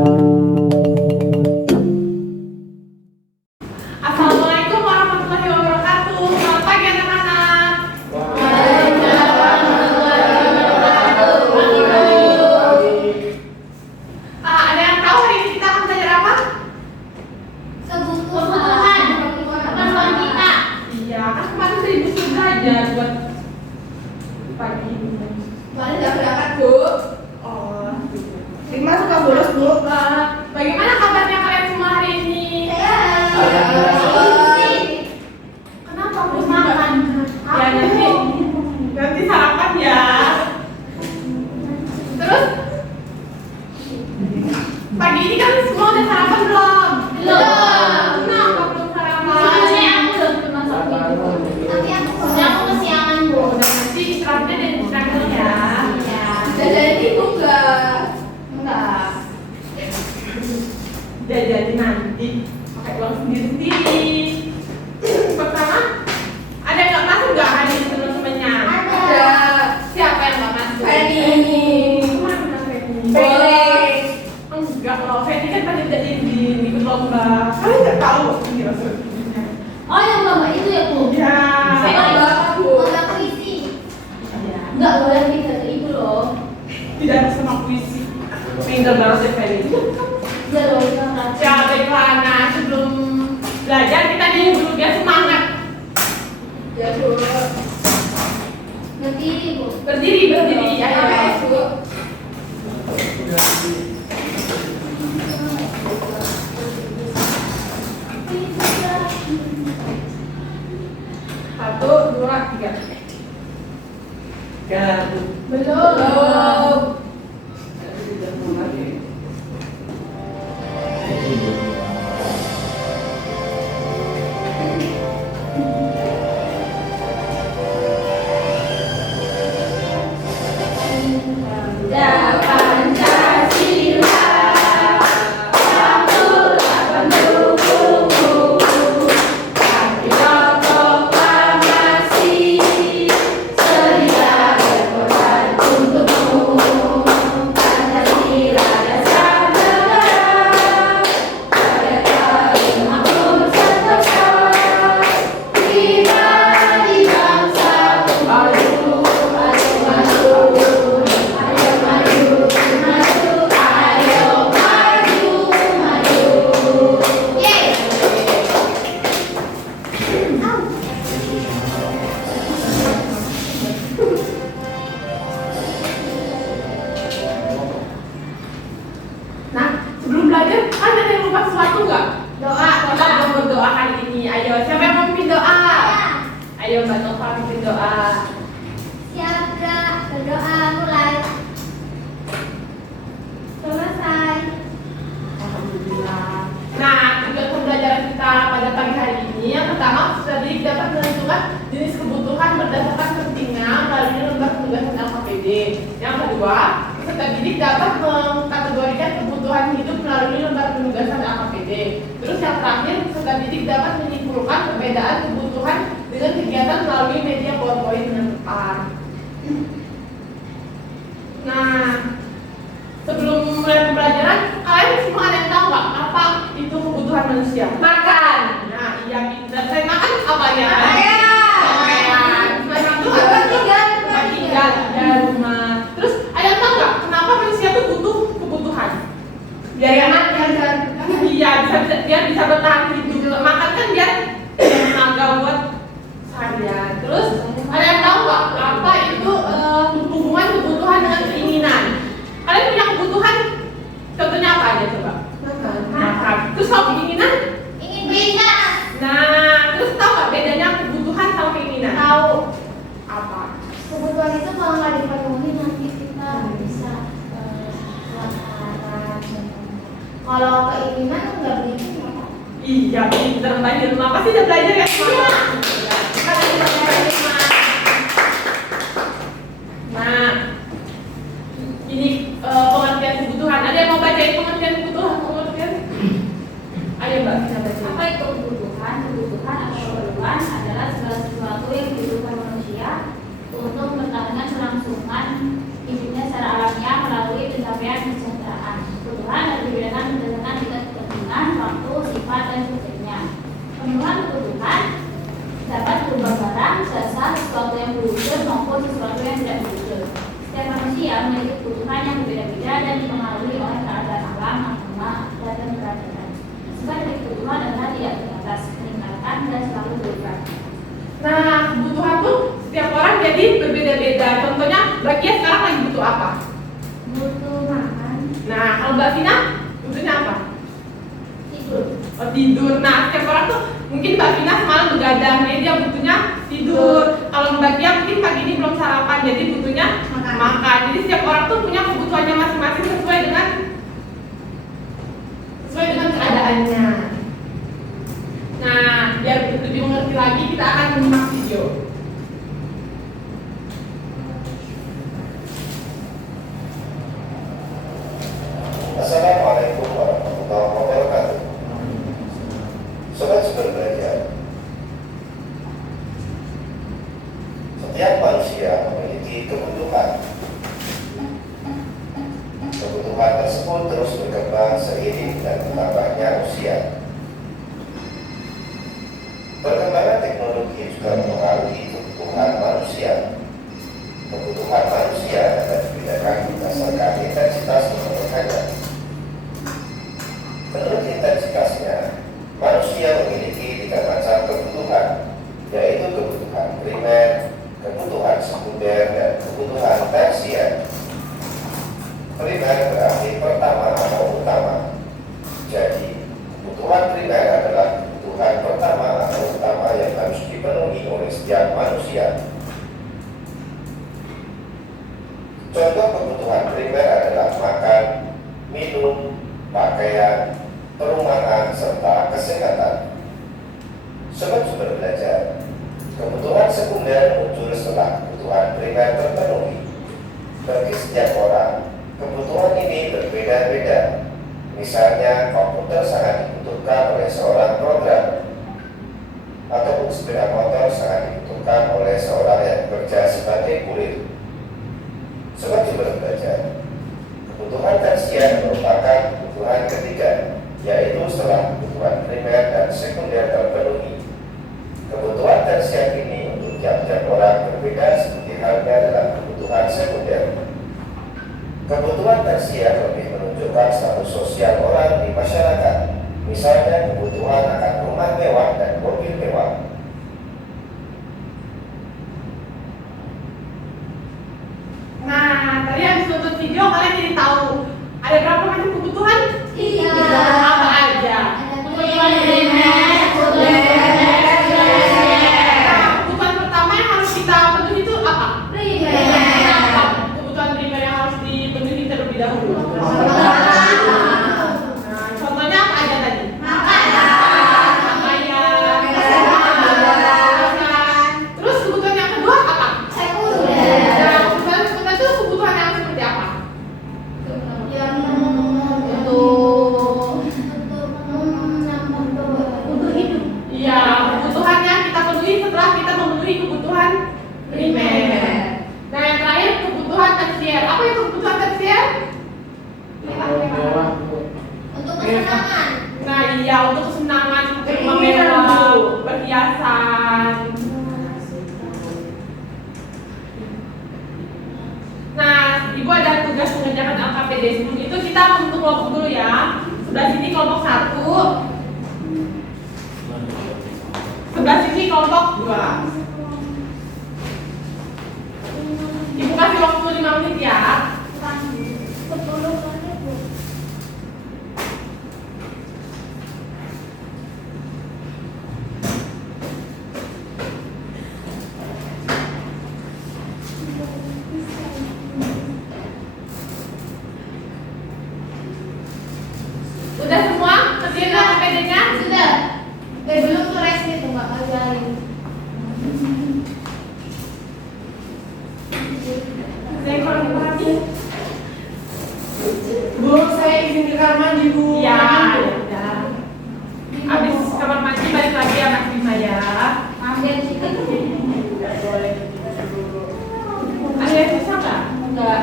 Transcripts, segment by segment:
Assalamualaikum warahmatullahi wabarakatuh. Selamat pagi anak-anak. Ada yang tahu hari ini kita akan belajar apa? Kebutuhan kemampuan kita. Iya, kan kemarin 1000 sudah belajar buat pagi ini. Kemarin nggak berangkat, Bu. Oh, Rima suka bolos, Bu. bagaimana kabarnya kalian semua hari ini? Kenapa belum makan? Ya nanti sarapan ya. Terus pagi ini kan semua udah sarapan belum? Belum. Kenapa belum sarapan? Soalnya aku belum pernah sarapan. Tapi aku kesiangan, Bu. Nanti istirahatnya dan istirahat dulu ya. Iya. Jajan Ibu nggak? Enggak. Jadi nanti pakai uang sendiri-sendiri. Pertama, ada yang nggak masuk nggak hari ini teman-temannya? Ada. Siapa yang nggak masuk? Feni. Mana Feni? Boleh. Enggak loh, Feni kan tadi udah ikut lomba. Kalian nggak tahu ini maksudnya? Oh, yang lomba itu ya, Bu? Ya. Lomba apa, Bu? Lomba puisi. Enggak boleh kita ke ibu loh. Tidak ada sama puisi. Pinter banget deh Feni. Iya loh, kita nggak. Ya baiklah, nah sebelum belajar kita nyanyi dulu biar semangat. Ya, Bu. Nanti, Bu. Berdiri, ayo. Oke, Bu. Satu, dua, tiga. Belum. Nah, sebelum belajar, kan ada yang lupa sesuatu nggak? Kita belum berdoa hari ini. Ayo, siapa yang mau pimpin doa? Ayo, Mbak Nova pimpin doa. Siap, Kak. Berdoa mulai. Selesai. Alhamdulillah. Nah, tujuan pembelajaran kita pada pagi hari ini yang pertama, peserta didik dapat menentukan jenis kebutuhan berdasarkan pentingnya melalui lembar penugasan LKPD. Yang kedua, peserta didik dapat mengkategorikan kebutuhan hidup melalui lembar penugasan LKPD. Terus yang terakhir, peserta didik dapat menyimpulkan perbedaan kebutuhan dengan kegiatan melalui media PowerPoint dengan tepat. Nah, sebelum mulai pembelajaran, kalian semua ada yang tahu nggak apa itu kebutuhan manusia? Makan. Nah, iya pintar. Saya makan apa ya? Pakaian. Selain itu ada tempat tinggal, ada rumah. Terus ada yang tahu nggak kenapa manusia tuh butuh kebutuhan? Biar yang makan kan? Iya, biar bisa bertahan hidup. Makan kan biar tenaga buat seharian. Terus ada yang tahu nggak apa itu hubungan kebutuhan dengan keinginan? Kalian punya kebutuhan? Contohnya apa aja coba? Makan. Terus kalau keinginan? Ingin beringas. Nah, terus tahu nggak bedanya kebutuhan sama keinginan? Tahu. Apa? Kebutuhan itu kalau nggak dipenuhi nanti kita bisa kelaparan. Kalau keinginan nggak begitu kenapa? Iya, pinter Mbak Hilma. Pasti udah belajar ya semua? Kita udah belajar ya semua. Nah, ini pengertian kebutuhan. Ada yang mau bacain pengertian kebutuhan? Ayo Mbak, kita baca. Apa itu kebutuhan? Kebutuhan atau keperluan adalah segala sesuatu yang dibutuhkan manusia untuk mempertahankan kelangsungan hidupnya secara alamiah melalui pencapaian kesejahteraan. Kebutuhan dapat dibedakan butuhnya apa? Tidur. Oh, tidur. Nah, setiap orang tuh mungkin Mbak Vina semalam begadang, jadi dia butuhnya tidur. Kalau Mbak Tia mungkin pagi ini belum sarapan, jadi butuhnya makan. Jadi setiap orang tuh punya kebutuhannya masing-masing sesuai dengan keadaannya. Nah, biar lebih mengerti lagi, kita akan menyimak video. Assalamualaikum warahmatullahi wabarakatuh. Sobat Super Belajar, setiap manusia memiliki kebutuhan. Kebutuhan tersebut terus berkembang seiring dan bertambahnya usia. Perkembangan teknologi juga mempengaruhi kebutuhan manusia. Kebutuhan manusia dapat dibedakan berdasarkan intensitas kebutuhannya. Menurut intensitasnya, manusia memiliki 3 macam kebutuhan, yaitu kebutuhan primer, kebutuhan sekunder, dan kebutuhan tersier. Primer berarti pertama atau utama. Jadi, kebutuhan primer adalah kebutuhan pertama atau utama yang harus dipenuhi oleh setiap manusia. Contoh kebutuhan primer adalah makan, minum, pakaian, perumahan, serta kesehatan. Sobat Super Belajar, kebutuhan sekunder muncul setelah kebutuhan primer terpenuhi. Bagi setiap orang, kebutuhan ini berbeda-beda. Misalnya, komputer sangat dibutuhkan oleh seorang program, ataupun sepeda motor sangat dibutuhkan oleh seorang yang bekerja sebagai kurir. Sobat Super Belajar, kebutuhan tersier merupakan kebutuhan ketiga, yaitu setelah kebutuhan primer dan sekunder terpenuhi. Kebutuhan tersier ini untuk tiap-tiap orang berbeda seperti halnya dalam kebutuhan sekunder. Kebutuhan tersier lebih menunjukkan status sosial orang di masyarakat, misalnya kebutuhan akan rumah mewah dan mobil mewah. Nah, tadi habis nonton video kalian jadi tahu ada berapa macam kebutuhan? Iya. Apa aja? Kebutuhan primer, sekunder, tersier. Nah, kebutuhan pertama yang harus kita penuhi itu apa? Primer. Apa kebutuhan primer yang harus dipenuhi terlebih dahulu? Nah, contohnya apa aja tadi? Makanan. Pakaian. Terus kebutuhan yang kedua apa? Sekunder. Nah, kebutuhan sekunder itu kebutuhan yang seperti apa? Untuk hidup. Iya, kebutuhan yang kita penuhi setelah kita memenuhi kebutuhan primer. Nah, yang terakhir kebutuhan tersier. Apa itu kebutuhan tersier? Untuk kesenangan. Nah, iya, untuk kesenangan seperti rumah mewah, perhiasan. Nah, Ibu ada tugas mengerjakan LKPD. Sebelum itu kita bentuk kelompok dulu ya. Sebelah sini kelompok 1. Sebelah sini kelompok 2. Ibu kasih waktu 5 menit ya. 10 menit, Bu. Udah semua? Kerjain LKPD-nya? Sudah. Belum tuh resmi tuh nggak ngajarin. Saya kurang lagi. Bu, saya izin ke kamar mandi, Bu. Iya, ya udah. Habis kamar mandi balik lagi ya Mas Bima ya. Ambil situ. Nggak boleh gitu dulu. Ada yang susah nggak? Enggak.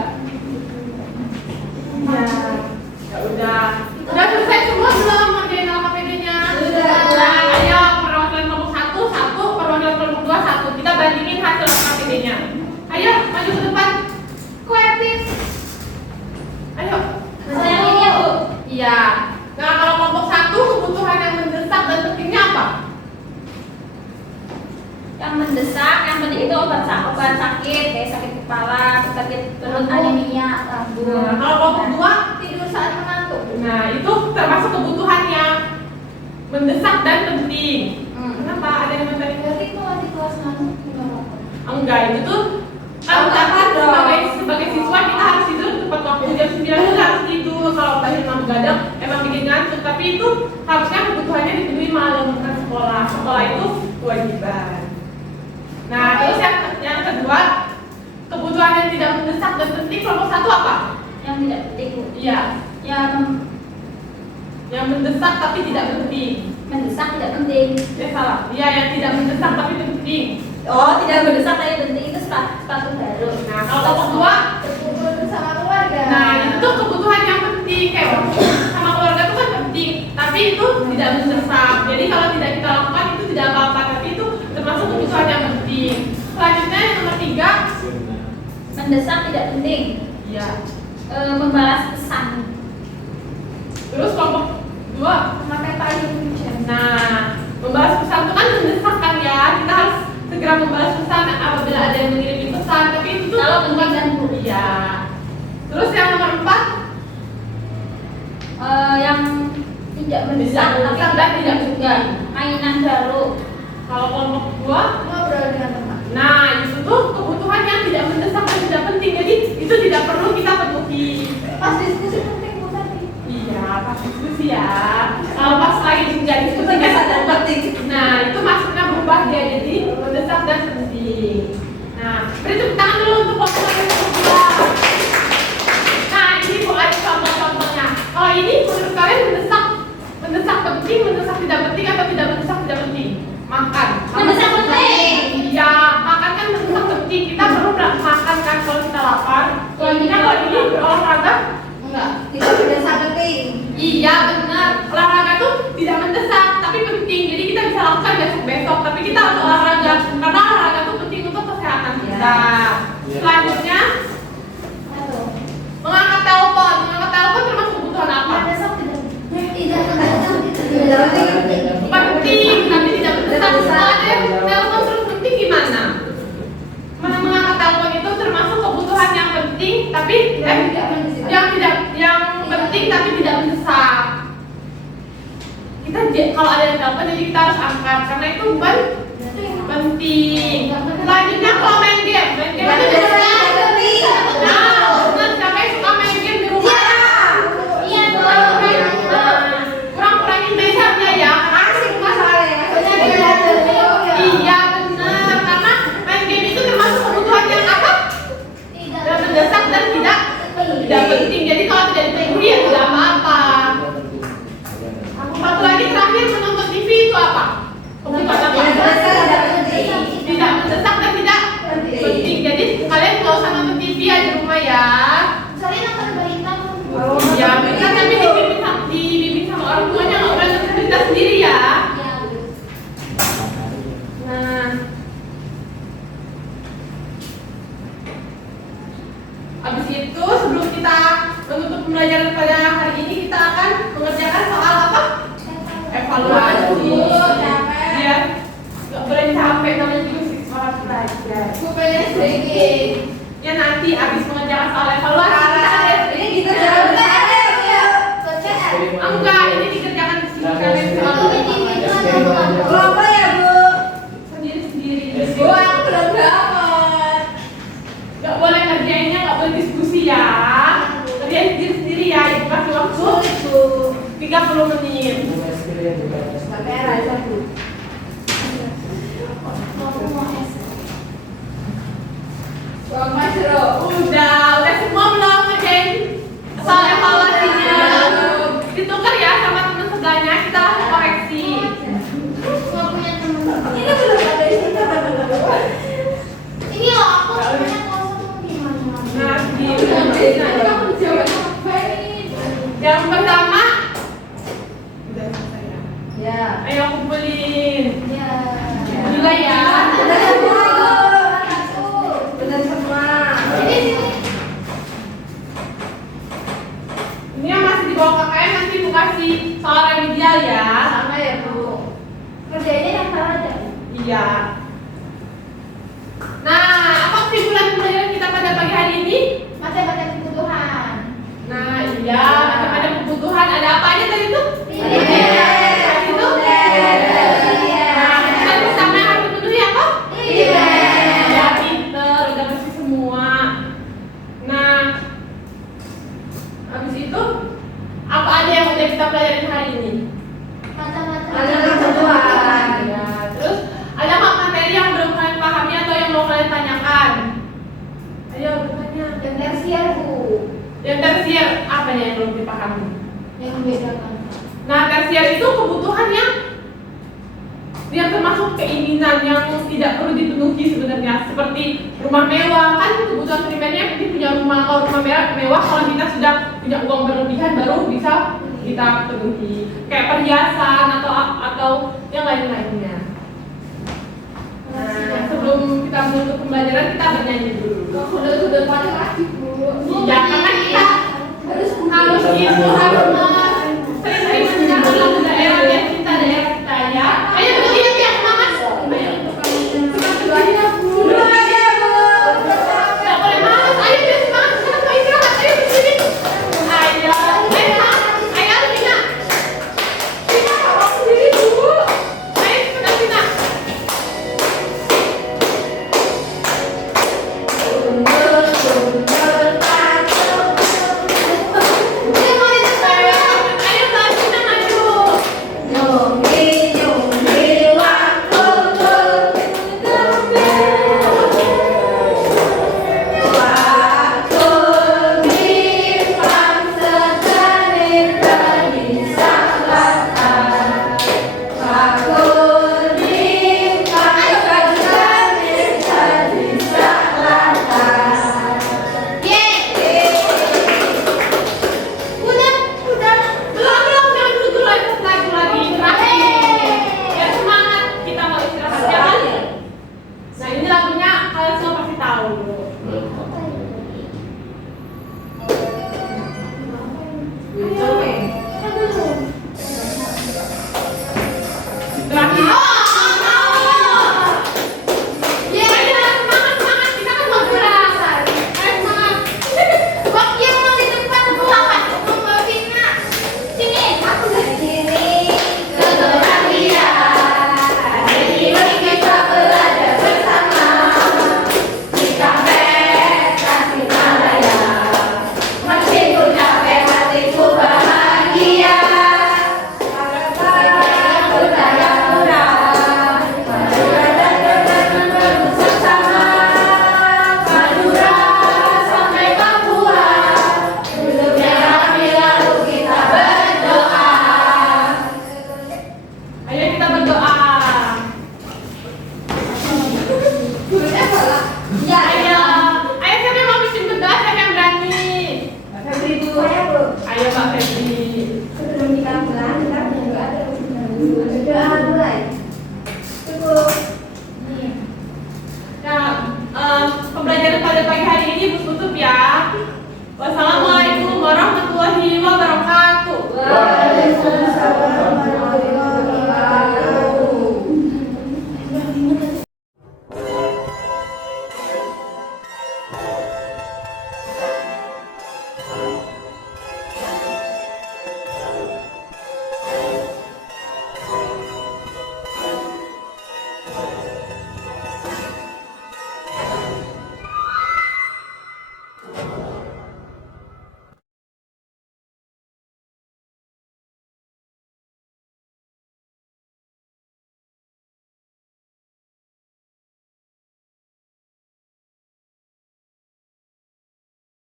Ya, ya udah. Udah selesai semua belum ngerjain LKPD-nya? Sudah. Ayo perwakilan kelompok 1, perwakilan kelompok 2, 1. Kita bandingin hasil LKPD-nya. Ayo maju ke depan. Kuetis. Ayo. Saya ini ya, Bu. Iya. Nah, kalau kelompok 1 kebutuhan yang mendesak dan pentingnya apa? Yang mendesak, yang penting itu obat sakit, kayak sakit kepala, sakit perut, anemia, lambung. Nah, kalau kelompok 2 tidur saat mengantuk. Nah, itu termasuk kebutuhan yang mendesak dan penting. Kenapa? Ada yang tadi? Berarti kalau di kelas ngantuk gimana? Enggak, itu tuh kan sebagai siswa kita harus tidur tepat waktu jam 9 kita harus tidur. Kalau banyak begadang emang bikin ngantuk, tapi itu harusnya kebutuhannya dipenuhi malam, bukan sekolah. Sekolah itu kewajiban. Nah, terus yang kedua, kebutuhan yang tidak mendesak dan penting kelompok 1 apa? Yang tidak penting. Iya, yang mendesak tapi tidak penting. Mendesak tidak penting. Salah. Iya, yang tidak mendesak tapi penting. Oh, tidak mendesak tapi penting itu sepatu baru. Nah, kalau kelompok 2 berkumpul bersama keluarga. nah, itu tuh kebutuhan yang penting, kayak sama keluarga itu kan penting, tapi itu tidak mendesak. Jadi kalau tidak kita lakukan itu tidak apa-apa, tapi itu termasuk kebutuhan yang penting. Selanjutnya yang nomor 3, mendesak tidak penting. iya. Membalas pesan. Terus kelompok 2, Memakai payung hujan. nah, membalas pesan itu kan mendesak kan ya, kita harus segera membalas pesan apabila ada yang mengirim pesan, tapi itu tuh Kalau penting dan buruk. iya. Terus yang nomor 4, Yang tidak mendesak Tidak mendesak dan tidak juga. Mainan baru. kalau kelompok 2, Ngobrol dengan teman. nah itu tuh kebutuhan yang tidak mendesak dan tidak penting, jadi itu tidak perlu kita penuhi. Pas diskusi penting bukan nih. Iya, pas diskusi ya. Kalau pas lagi nggak diskusi kan tidak penting. Nah itu maksudnya berubah dia jadi mendesak dan penting. Nah beri tepuk tangan dulu untuk kelompok yang kedua. Nah ini Bu ada contoh-contohnya. Kalau ini menurut kalian mendesak penting, mendesak tidak penting atau tidak mendesak tidak penting? Makan. Mendesak penting. Iya, makan kan mendesak penting. Kita perlu makan kan kalau kita lapar. Selanjutnya kalau ini berolahraga, Enggak, tidak mendesak penting. iya benar. Olahraga tuh tidak mendesak tapi penting. Jadi kita bisa lakukan besok-besok. Tapi kita harus olahraga karena olahraga tuh penting untuk kesehatan kita. Selanjutnya mengangkat telepon. Mengangkat telepon termasuk kebutuhan apa? Mendesak tidak mendesak tidak penting. Penting tapi tidak mendesak. Kalau ada yang telepon terus penting gimana? Mengangkat telepon itu termasuk kebutuhan yang penting tapi yang penting tapi tidak mendesak. Kita kalau ada yang telepon jadi kita harus angkat karena itu penting. Selanjutnya kalau main game itu mendesak. Nah, benar siapa yang suka main game di rumah? Iya, Kurang-kurangin mainnya ya. Asik masalahnya. Iya benar karena main game itu termasuk kebutuhan yang apa? Tidak mendesak dan tidak penting. Jadi kalau tidak dipenuhi ya tidak apa-apa. Satu lagi terakhir, menonton TV itu apa? Kebutuhan apa? Tidak mendesak dan tidak penting. Jadi kalian nggak usah nonton TV ya di rumah ya. Soalnya nonton berita. Ya berita tapi dibimbing sama orang tuanya, nggak boleh nonton berita sendiri ya. Nah, habis itu sebelum kita menutup pembelajaran pada hari ini kita akan mengerjakan soal apa? Evaluasi. Ya, nggak boleh capek namanya juga siswa harus belajar. Ya nanti habis mengerjakan soal evaluasi kita ada enggak ini dikerjakan di sini kalian sendiri. Nggak boleh ngerjainnya, nggak boleh diskusi ya. Kerjain sendiri ya. Ibu kasih waktu 30 menit. Udah semua belum ngerjain soal evaluasinya. Ditukar ya sama teman sebelahnya, kita langsung koreksi. Ini loh aku sebenarnya kalau satu gimana? Nah, yang pertama, udah selesai ya. Ayo kumpulin. Juga ya. Ini yang masih di bawah KKM nanti Bu kasih soal remedial ya. Kerjainnya yang salah aja. Iya. Nah, apa kesimpulan pembelajaran kita pada pagi hari ini? Matematika kebutuhan. Nah, iya, saja kita pelajarin hari ini? Macam-macam kebutuhan. Ya, terus ada nggak materi yang belum kalian pahami atau yang mau kalian tanyakan? Ayo bertanya. Yang tersier, Bu. Yang tersier apanya yang belum dipahami? Yang membedakan. Nah, tersier itu kebutuhan yang termasuk keinginan yang tidak perlu dipenuhi sebenarnya, seperti rumah mewah. Kan kebutuhan primernya penting punya rumah. Kalau rumah mewah kalau kita sudah punya uang berlebihan baru bisa kita penuhi. Kayak perhiasan atau yang lain-lainnya. Nah, sebelum kita menutup pembelajaran kita bernyanyi dulu. Udah pada lagi, Bu. Iya, karena kita harus itu harus